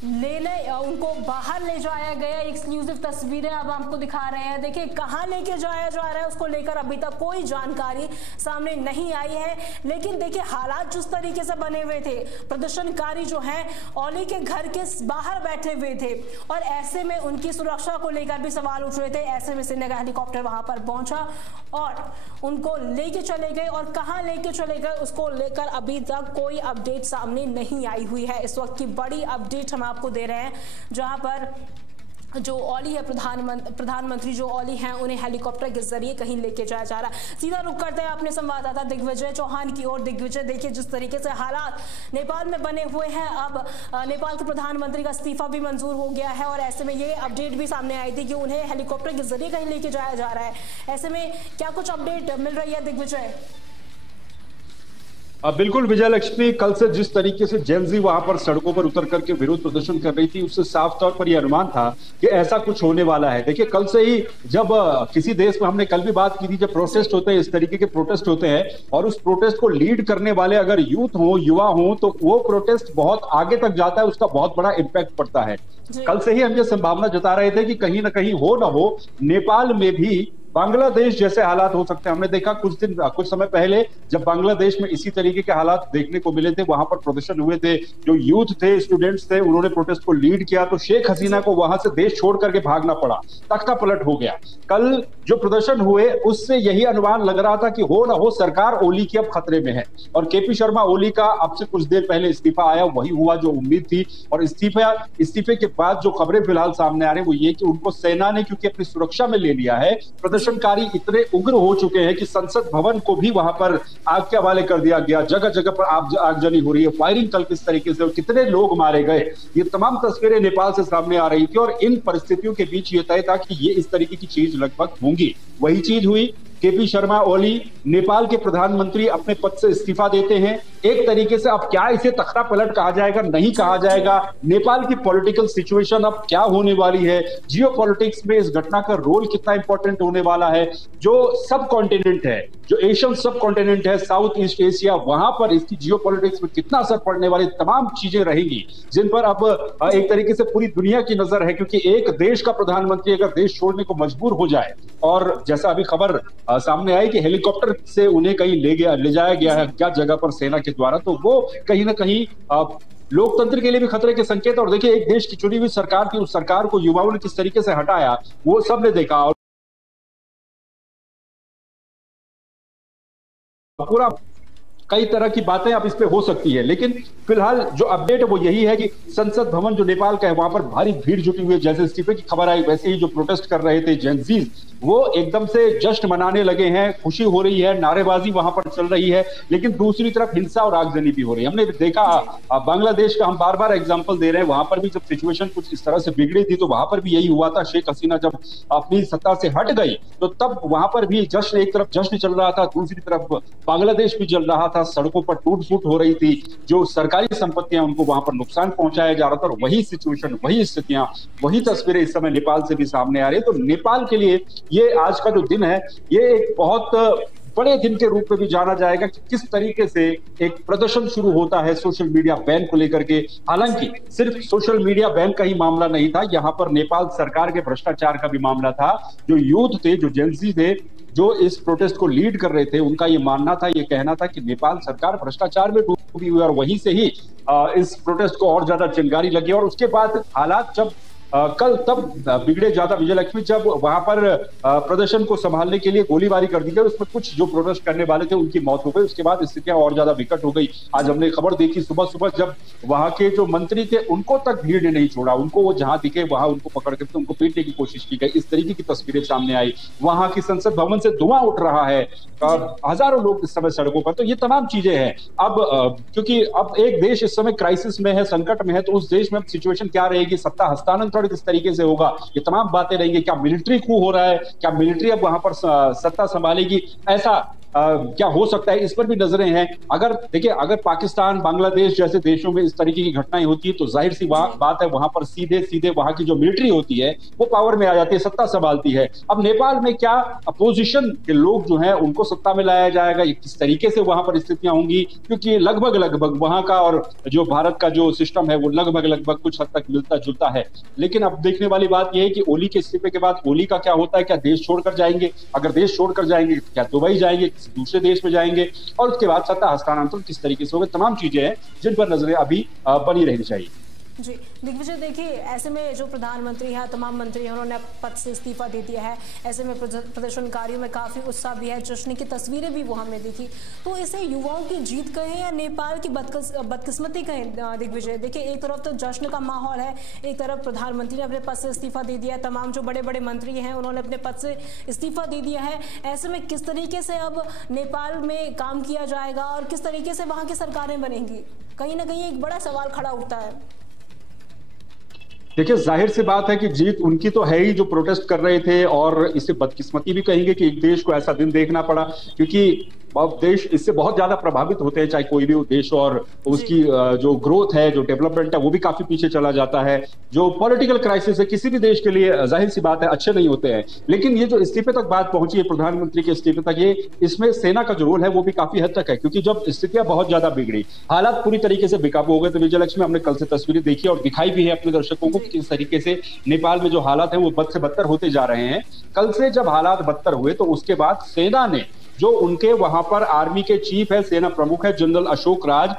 उनको बाहर ले जाया गया। एक्सक्लूसिव तस्वीरें अब आपको दिखा रहे हैं। देखिए कहां लेके जाया जा रहा है उसको लेकर अभी तक कोई जानकारी सामने नहीं आई है, लेकिन देखिए हालात जिस तरीके से बने हुए थे, प्रदर्शनकारी जो हैं औली के घर के बाहर बैठे हुए थे और ऐसे में उनकी सुरक्षा को लेकर भी सवाल उठ रहे थे। ऐसे में सेना का हेलीकॉप्टर वहां पर पहुंचा और उनको लेके चले गए और कहां लेके चले गए उसको लेकर अभी तक कोई अपडेट सामने नहीं आई हुई है। इस वक्त की बड़ी अपडेट हम आपको दे रहे हैं, जहां पर जो औली है प्रधानमंत्री जो औली हैं उन्हें हेलीकॉप्टर के जरिए कहीं लेके जाया जा रहा है। सीधा रुख करते हैं अपने संवाददाता दिग्विजय चौहान की ओर। दिग्विजय, देखिए जिस तरीके से हालात नेपाल में बने हुए हैं, अब नेपाल के प्रधानमंत्री का इस्तीफा भी मंजूर हो गया है और ऐसे में ये अपडेट भी सामने आई थी कि उन्हें हेलीकॉप्टर के जरिए कहीं लेके जाया जा रहा है। ऐसे में क्या कुछ अपडेट मिल रही है दिग्विजय? बिल्कुल विजय लक्ष्मी, कल से जिस तरीके से जेनजी वहां पर सड़कों पर उतर करके विरोध प्रदर्शन कर रही थी, उससे साफ तौर पर यह अनुमान था कि ऐसा कुछ होने वाला है। देखिए कल से ही जब किसी देश में, हमने कल भी बात की थी, जब प्रोटेस्ट होते हैं, इस तरीके के प्रोटेस्ट होते हैं और उस प्रोटेस्ट को लीड करने वाले अगर यूथ हो, युवा हो, तो वो प्रोटेस्ट बहुत आगे तक जाता है, उसका बहुत बड़ा इम्पैक्ट पड़ता है। कल से ही हम ये संभावना जता रहे थे कि कहीं ना कहीं हो ना हो नेपाल में भी बांग्लादेश जैसे हालात हो सकते हैं। हमने देखा कुछ समय पहले जब बांग्लादेश में इसी तरीके के हालात देखने को मिले थे, वहां पर प्रदर्शन हुए थे, जो यूथ थे, स्टूडेंट्स थे, उन्होंने प्रोटेस्ट को लीड किया तो शेख हसीना को वहां से देश छोड़ करके भागना पड़ा, तख्ता पलट हो गया। कल जो प्रदर्शन हुए उससे यही अनुमान लग रहा था कि हो ना हो सरकार ओली की अब खतरे में है और केपी शर्मा ओली का अब से कुछ देर पहले इस्तीफा आया, वही हुआ जो उम्मीद थी। और इस्तीफे के बाद जो खबरें फिलहाल सामने आ रही है वो ये कि उनको सेना ने क्योंकि अपनी सुरक्षा में ले लिया है, प्रदर्शनकारी इतने उग्र हो चुके हैं कि संसद भवन को भी वहां पर आग के हवाले कर दिया गया। जगह जगह पर आगजनी हो रही है, फायरिंग कल किस तरीके से और कितने लोग मारे गए, ये तमाम तस्वीरें नेपाल से सामने आ रही थी। और इन परिस्थितियों के बीच ये तय था कि ये इस तरीके की चीज लगभग होंगी, वही चीज हुई। केपी शर्मा ओली नेपाल के प्रधानमंत्री अपने पद से इस्तीफा देते हैं। एक तरीके से अब क्या इसे तख्ता पलट कहा जाएगा, नहीं कहा जाएगा, नेपाल की पॉलिटिकल सिचुएशन अब क्या होने वाली है, जियो पॉलिटिक्स में इस घटना का रोल कितना इंपॉर्टेंट होने वाला है, जो सब कॉन्टिनेंट है, जो एशियन सब कॉन्टिनेंट है, साउथ ईस्ट एशिया, वहां पर इसकी जियो पॉलिटिक्स में कितना असर पड़ने वाली तमाम चीजें रहेंगी, जिन पर अब एक तरीके से पूरी दुनिया की नजर है। क्योंकि एक देश का प्रधानमंत्री अगर देश छोड़ने को मजबूर हो जाए, और जैसा अभी खबर सामने आई कि हेलीकॉप्टर से उन्हें कहीं ले जाया गया है क्या जगह पर सेना के द्वारा, तो वो कहीं ना कहीं लोकतंत्र के लिए भी खतरे के संकेत। और देखिए एक देश की चुनी हुई सरकार थी, उस सरकार को युवाओं ने किस तरीके से हटाया वो सबने देखा। और पूरा कई तरह की बातें अब इस पे हो सकती है, लेकिन फिलहाल जो अपडेट है वो यही है कि संसद भवन जो नेपाल का है वहां पर भारी भीड़ जुटी हुई है। जैसे इस्तीफे की खबर आई वैसे ही जो प्रोटेस्ट कर रहे थे जेनजीज, वो एकदम से जश्न मनाने लगे हैं, खुशी हो रही है, नारेबाजी वहां पर चल रही है। लेकिन दूसरी तरफ हिंसा और आगजनी भी हो रही है। हमने देखा बांग्लादेश का हम बार बार एग्जाम्पल दे रहे हैं, वहां पर भी जब सिचुएशन कुछ इस तरह से बिगड़ी थी तो वहां पर भी यही हुआ था। शेख हसीना जब अपनी सत्ता से हट गई तो तब वहां पर भी जश्न, एक तरफ जश्न चल रहा था, दूसरी तरफ बांग्लादेश भी चल रहा था। सड़कों पर टूट फूट हो रही थी, जो सरकारी संपत्तियां उनको वहां पर नुकसान पहुंचाया जा रहा था। और वही सिचुएशन, वही स्थितियां, वही तस्वीरें इस समय नेपाल से भी सामने आ रही है। तो नेपाल के लिए ये आज का जो दिन है ये एक बहुत बड़े दिन के रूप में भी जाना जाएगा कि किस तरीके से एक प्रदर्शन शुरू होता है सोशल मीडिया बैन को लेकर के। हालांकि सिर्फ सोशल मीडिया बैन का ही मामला नहीं था, यहां पर नेपाल सरकार के भ्रष्टाचार का भी मामला था। जो यूथ थे, जो जेनजी थे, जो इस प्रोटेस्ट को लीड कर रहे थे, उनका ये मानना था, ये कहना था कि नेपाल सरकार भ्रष्टाचार में डूबी हुई है। और वहीं से ही इस प्रोटेस्ट को और ज्यादा चिंगारी लगी। और उसके बाद हालात जब कल तब बिगड़े ज्यादा विजय लक्ष्मी, जब वहां पर प्रदर्शन को संभालने के लिए गोलीबारी कर दी गई, उसमें कुछ जो प्रोटेस्ट करने वाले थे उनकी मौत हो गई। उसके बाद स्थितियां और ज्यादा विकट हो गई। आज हमने खबर देखी सुबह सुबह जब वहां के जो मंत्री थे उनको तक भीड़ ने नहीं छोड़ा, उनको वो जहां दिखे वहां उनको पकड़ के उनको पीटने की कोशिश की गई। इस तरीके की तस्वीरें सामने आई। वहां की संसद भवन से धुआं उठ रहा है, हजारों लोग इस समय सड़कों पर। तो ये तमाम चीजें हैं। अब क्योंकि अब एक देश इस समय क्राइसिस में है, संकट में है, तो उस देश में अब सिचुएशन क्या रहेगी, सत्ता हस्तांतरण किस तरीके से होगा, ये तमाम बातें रहेंगी। क्या मिलिट्री कू हो रहा है, क्या मिलिट्री अब वहां पर सत्ता संभालेगी, ऐसा क्या हो सकता है, इस पर भी नजरें हैं। अगर देखिए, अगर पाकिस्तान बांग्लादेश जैसे देशों में इस तरीके की घटनाएं होती है तो जाहिर सी बात है वहां पर सीधे सीधे वहां की जो मिलिट्री होती है वो पावर में आ जाती है, सत्ता संभालती है। अब नेपाल में क्या अपोजिशन के लोग जो हैं उनको सत्ता में लाया जाएगा, किस तरीके से वहां पर स्थितियां होंगी, क्योंकि लगभग लगभग वहां का और जो भारत का जो सिस्टम है वो लगभग लगभग कुछ हद तक मिलता जुलता है। लेकिन अब देखने वाली बात यह है कि ओली के इस्तीफे के बाद ओली का क्या होता है, क्या देश छोड़कर जाएंगे, अगर देश छोड़कर जाएंगे क्या दुबई जाएंगे, किसी दूसरे देश में जाएंगे, और उसके बाद सत्ता हस्तांतरण किस तरीके से होगा, तमाम चीजें हैं जिन पर नजरें अभी बनी रहनी चाहिए। जी दिग्विजय, देखिए ऐसे में जो प्रधानमंत्री हैं, तमाम मंत्री हैं, उन्होंने पद से इस्तीफा दे दिया है। ऐसे में प्रदर्शनकारियों में काफी उत्साह भी है, जश्न की तस्वीरें भी वो हमने देखी। तो इसे युवाओं की जीत कहें या नेपाल की बदकिस्मती कहें दिग्विजय? देखिए एक तरफ तो जश्न का माहौल है, एक तरफ प्रधानमंत्री ने अपने पद से इस्तीफा दे दिया है, तमाम जो बड़े बड़े मंत्री हैं उन्होंने अपने पद से इस्तीफा दे दिया है। ऐसे में किस तरीके से अब नेपाल में काम किया जाएगा और किस तरीके से वहां की सरकारें बनेंगी, कहीं ना कहीं एक बड़ा सवाल खड़ा उठता है। देखिए जाहिर सी बात है कि जीत उनकी तो है ही जो प्रोटेस्ट कर रहे थे, और इसे बदकिस्मती भी कहेंगे कि एक देश को ऐसा दिन देखना पड़ा, क्योंकि देश इससे बहुत ज्यादा प्रभावित होते हैं, चाहे कोई भी देश, और उसकी जो ग्रोथ है, जो डेवलपमेंट है वो भी काफी पीछे चला जाता है। जो पॉलिटिकल क्राइसिस है किसी भी देश के लिए जाहिर सी बात है अच्छे नहीं होते हैं। लेकिन ये जो इस्तीफे तक बात पहुंची है, प्रधानमंत्री के इस्तीफे तक, ये इसमें सेना का जो रोल है वो भी काफी हद तक है, क्योंकि जब स्थितियां बहुत ज्यादा बिगड़ी, हालात पूरी तरीके से बेकाबू हो गए, तो विजयलक्ष्मी हमने कल से तस्वीरें देखी और दिखाई भी है अपने दर्शकों को कि किस तरीके से नेपाल में जो हालात है वो बद से बदतर होते जा रहे हैं। कल से जब हालात बदतर हुए तो उसके बाद सेना ने, जो उनके वहां पर आर्मी के चीफ है, सेना प्रमुख है जनरल अशोक राज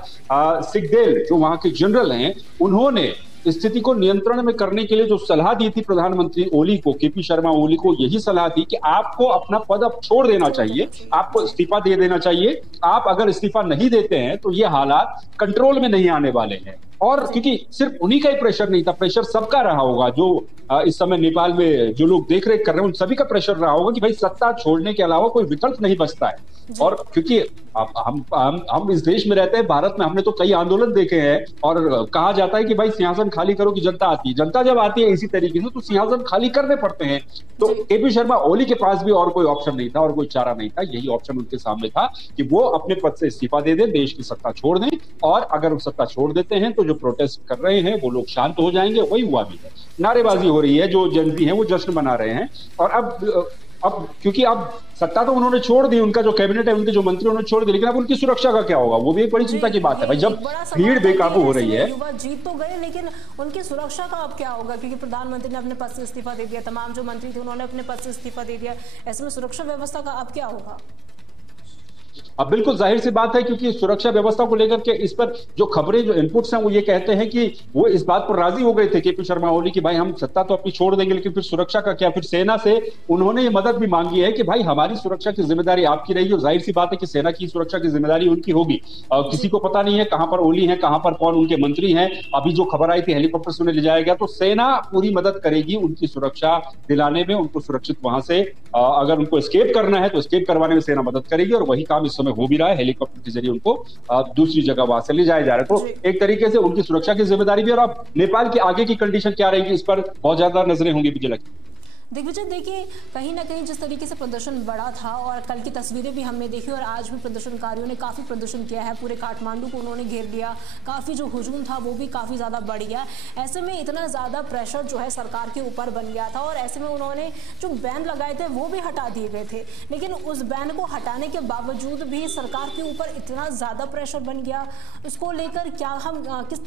सिगदेल, जो वहां के जनरल हैं, उन्होंने स्थिति को नियंत्रण में करने के लिए जो सलाह दी थी प्रधानमंत्री ओली को, केपी शर्मा ओली को, यही सलाह थी कि आपको अपना पद अब छोड़ देना चाहिए, आपको इस्तीफा दे देना चाहिए। आप अगर इस्तीफा नहीं देते हैं तो ये हालात कंट्रोल में नहीं आने वाले हैं। और क्योंकि सिर्फ उन्हीं का ही प्रेशर नहीं था, प्रेशर सबका रहा होगा, जो इस समय नेपाल में जो लोग देख रेख कर रहे हैं उन सभी का प्रेशर रहा होगा कि भाई सत्ता छोड़ने के अलावा कोई विकल्प नहीं बचता है। और क्योंकि हम इस देश में रहते हैं, भारत में, हमने तो कई आंदोलन देखे हैं, और कहा जाता है कि भाई सिंहासन खाली करो कि जनता आती है। जनता जब आती है इसी तरीके से तो सिंहासन खाली करने पड़ते हैं। तो केपी शर्मा ओली के पास भी और कोई ऑप्शन नहीं था और कोई चारा नहीं था, यही ऑप्शन उनके सामने था कि वो अपने पद से इस्तीफा दे दें, देश की सत्ता छोड़ दें, और अगर वो सत्ता छोड़ देते हैं तो जो प्रोटेस्ट कर रहे हैं वो लोग शांत हो जाएंगे। वही हुआ भी है, नारेबाजी हो रही है, जो जनता है वो जश्न मना रहे हैं। और अब क्योंकि अब सत्ता तो उन्होंने छोड़ दी, उन्होंने जो कैबिनेट है, उनके जो मंत्री उन्होंने छोड़ दी, लेकिन अब उनकी सुरक्षा का क्या होगा, वो भी एक बड़ी चिंता की बात है। भाई जब भीड़ बेकाबू हो रही है, युवा जीत तो गए लेकिन उनकी सुरक्षा का अब क्या होगा, क्योंकि प्रधानमंत्री ने अपने पद से इस्तीफा दे दिया, तमाम जो मंत्री थे उन्होंने अपने पद से इस्तीफा दे दिया। ऐसे में सुरक्षा व्यवस्था का अब क्या होगा? अब बिल्कुल जाहिर सी बात है, क्योंकि सुरक्षा व्यवस्था को लेकर के इस पर जो खबरें, जो इनपुट्स हैं, वो ये कहते हैं कि वो इस बात पर राजी हो गए थे केपी शर्मा ओली कि भाई हम सत्ता तो अपनी छोड़ देंगे, लेकिन फिर सुरक्षा का क्या। फिर सेना से उन्होंने ये मदद भी मांगी है कि भाई हमारी सुरक्षा की जिम्मेदारी आपकी रहेगी, और जाहिर सी बात है कि सेना की सुरक्षा की जिम्मेदारी उनकी होगी। किसी को पता नहीं है कहां पर ओली है, कहां पर कौन उनके मंत्री हैं। अभी जो खबर आई थी हेलीकॉप्टर से उन्हें ले जाया गया, तो सेना पूरी मदद करेगी उनकी सुरक्षा दिलाने में, उनको सुरक्षित वहां से, अगर उनको एस्केप करना है तो एस्केप करवाने में सेना मदद करेगी, और वही काम इस समय हो भी रहा है। हेलीकॉप्टर के जरिए उनको दूसरी जगह वहां से ले जाया जा रहा है, तो एक तरीके से उनकी सुरक्षा की जिम्मेदारी भी। और अब नेपाल की आगे की कंडीशन क्या रहेगी, इस पर बहुत ज्यादा नजरें होंगी मुझे लगता है। दिग्विजय, देखिए कहीं ना कहीं जिस तरीके से प्रदर्शन बढ़ा था, और कल की तस्वीरें भी हमने देखी, और आज भी प्रदर्शनकारियों ने काफ़ी प्रदर्शन किया है, पूरे काठमांडू को उन्होंने घेर लिया, काफ़ी जो हुजूम था वो भी काफ़ी ज़्यादा बढ़ गया। ऐसे में इतना ज़्यादा प्रेशर जो है सरकार के ऊपर बन गया था, और ऐसे में उन्होंने जो बैन लगाए थे वो भी हटा दिए गए थे। लेकिन उस बैन को हटाने के बावजूद भी सरकार के ऊपर इतना ज़्यादा प्रेशर बन गया, उसको लेकर क्या हम किस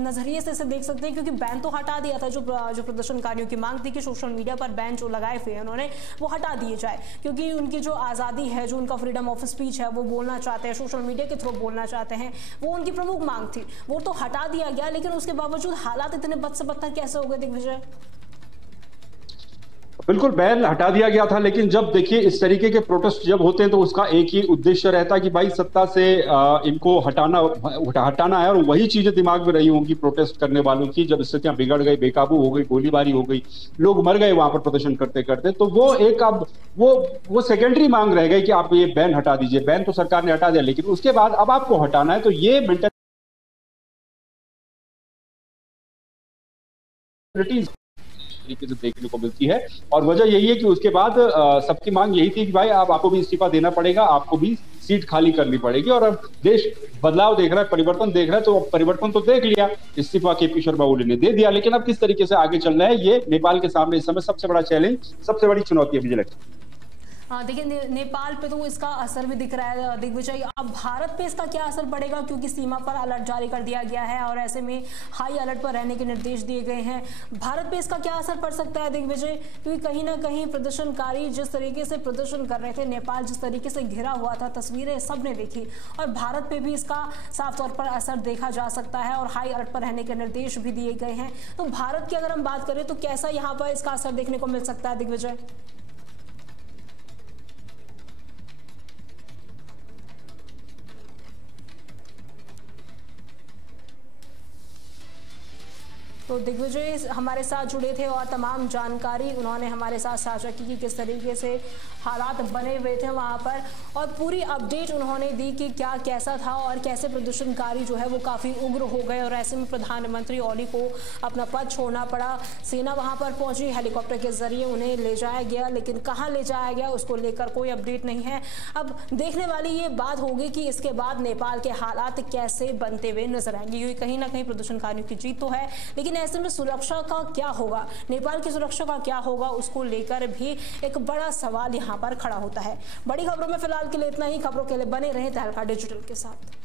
नज़रिए से इसे देख सकते हैं? क्योंकि बैन तो हटा दिया था, जो प्रदर्शनकारियों की मांग थी कि सोशल मीडिया पर बैन जो लगाए हुए हैं उन्होंने वो हटा दिए जाए, क्योंकि उनकी जो आज़ादी है, जो उनका फ्रीडम ऑफ स्पीच है, वो बोलना चाहते हैं, सोशल मीडिया के थ्रू बोलना चाहते हैं, वो उनकी प्रमुख मांग थी। वो तो हटा दिया गया, लेकिन उसके बावजूद हालात इतने बद से बदतर कैसे हो गए दिग्विजय? बिल्कुल बैन हटा दिया गया था, लेकिन जब देखिए इस तरीके के प्रोटेस्ट जब होते हैं तो उसका एक ही उद्देश्य रहता है कि भाई सत्ता से इनको हटाना है, और वही चीजें दिमाग में रही होंगी प्रोटेस्ट करने वालों की। जब स्थितियां बिगड़ गई, बेकाबू हो गई, गोलीबारी हो गई, लोग मर गए वहां पर प्रदर्शन करते करते, तो वो एक अब वो सेकेंडरी मांग रह गई कि आप ये बैन हटा दीजिए। बैन तो सरकार ने हटा दिया, लेकिन उसके बाद अब आपको हटाना है, तो ये मेंटलिटी तरीके से देखने को मिलती है। और वजह यही है कि उसके बाद सबकी मांग यही थी कि भाई आप आपको भी इस्तीफा देना पड़ेगा, आपको भी सीट खाली करनी पड़ेगी। और अब देश बदलाव देख रहा है, परिवर्तन देख रहा है, तो परिवर्तन तो देख लिया, इस्तीफा केपी शर्मा ओली ने दे दिया, लेकिन अब किस तरीके से आगे चलना है, ये नेपाल के सामने इस समय सबसे बड़ा चैलेंज, सबसे बड़ी चुनौती है विजय। देखिए नेपाल पे तो इसका असर भी दिख रहा है दिग्विजय। अब भारत पे इसका क्या असर पड़ेगा, क्योंकि सीमा पर अलर्ट जारी कर दिया गया है और ऐसे में हाई अलर्ट पर रहने के निर्देश दिए गए हैं। भारत पे इसका क्या असर पड़ सकता है दिग्विजय, क्योंकि कहीं ना कहीं प्रदर्शनकारी जिस तरीके से प्रदर्शन कर रहे थे, नेपाल जिस तरीके से घिरा हुआ था, तस्वीरें सबने देखी, और भारत पे भी इसका साफ तौर पर असर देखा जा सकता है और हाई अलर्ट पर रहने के निर्देश भी दिए गए हैं। तो भारत की अगर हम बात करें तो कैसा यहाँ पर इसका असर देखने को मिल सकता है दिग्विजय? तो दिग्विजय हमारे साथ जुड़े थे और तमाम जानकारी उन्होंने हमारे साथ साझा की कि किस तरीके से हालात बने हुए थे वहां पर, और पूरी अपडेट उन्होंने दी कि क्या कैसा था और कैसे प्रदर्शनकारी जो है वो काफ़ी उग्र हो गए और ऐसे में प्रधानमंत्री ओली को अपना पद छोड़ना पड़ा। सेना वहां पर पहुंची, हेलीकॉप्टर के जरिए उन्हें ले जाया गया, लेकिन कहाँ ले जाया गया उसको लेकर कोई अपडेट नहीं है। अब देखने वाली ये बात होगी कि इसके बाद नेपाल के हालात कैसे बनते हुए नजर आएंगे, क्योंकि कहीं ना कहीं प्रदर्शनकारियों की जीत तो है, लेकिन ऐसे में सुरक्षा का क्या होगा, नेपाल की सुरक्षा का क्या होगा, उसको लेकर भी एक बड़ा सवाल यहां पर खड़ा होता है। बड़ी खबरों में फिलहाल के लिए इतना ही। खबरों के लिए बने रहें तहलका डिजिटल के साथ।